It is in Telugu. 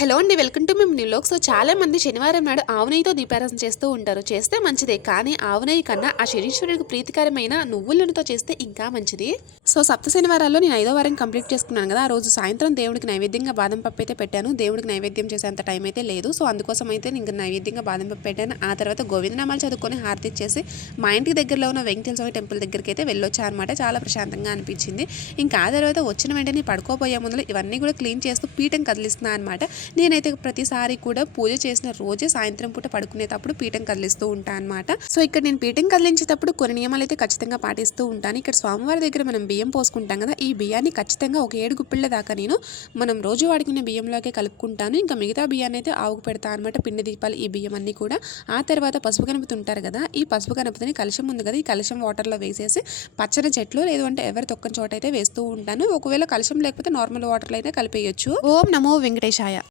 హలో అండి వెల్కమ్ టు మేము నిలోక్. సో చాలా మంది శనివారం నాడు ఆవునెయ్యితో దీపారాధన చేస్తూ ఉంటారు. చేస్తే మంచిదే కానీ ఆవునెయ్యి కన్నా ఆ శనీశ్వరుడికి ప్రీతికరమైన నువ్వుల నూనెతో చేస్తే ఇంకా మంచిది. సో సప్త శనివారాల్లో నేను ఐదో వారం కంప్లీట్ చేసుకున్నాను కదా ఆ రోజు సాయంత్రం దేవుడికి నైవేద్యంగా బాదం పప్పు అయితే పెట్టాను. దేవుడికి నైవేద్యం చేసేంత టైం అయితే లేదు. సో అందుకోసం అయితే ఇంకా నైవేద్యంగా బాదం పప్పు పెట్టాను. ఆ తర్వాత గోవిందనామాలు చదువుకొని హారతి ఇచ్చేసి మా ఇంటి దగ్గరలో ఉన్న వెంకటేశ్వర టెంపుల్ దగ్గరికి అయితే వెళ్ళొచ్చా అనమాట చాలా ప్రశాంతంగా అనిపించింది. ఇంకా ఆ తర్వాత వచ్చిన వెంటనే పడుకోబోయే ముందు ఇవన్నీ కూడా క్లీన్ చేస్తూ పీఠం కదిలిస్తున్నా అనమాట నేనైతే ప్రతిసారి కూడా పూజ చేసిన రోజే సాయంత్రం పూట పడుకునేటప్పుడు పీఠం కదిలిస్తూ ఉంటాను అనమాట సో ఇక్కడ నేను పీఠం కదిలించేటప్పుడు కొన్ని నియమాలు అయితే ఖచ్చితంగా పాటిస్తూ ఉంటాను. ఇక్కడ స్వామివారి దగ్గర మనం బియ్యం పోసుకుంటాం కదా ఈ బియ్యాన్ని ఖచ్చితంగా ఒక ఏడు గుప్పిళ్ళ దాకా నేను మనం రోజు వాడుకునే బియ్యంలోకే కలుపుకుంటాను. ఇంకా మిగతా బియ్యాన్ని అయితే ఆవుకు పెడతా అనమాట పిండి దీపాలు ఈ బియ్యం అన్ని కూడా. ఆ తర్వాత పసుపు గణపతి ఉంటారు కదా ఈ పసుపు గణపతిని కలశం ఉంది కదా ఈ కలశం వాటర్లో వేసేసి పచ్చని చెట్లు లేదు అంటే ఎవరి తొక్కని చోట అయితే వేస్తూ ఉంటాను. ఒకవేళ కలశం లేకపోతే నార్మల్ వాటర్లో అయితే కలిపేయచ్చు. ఓం నమో వెంకటేశాయ.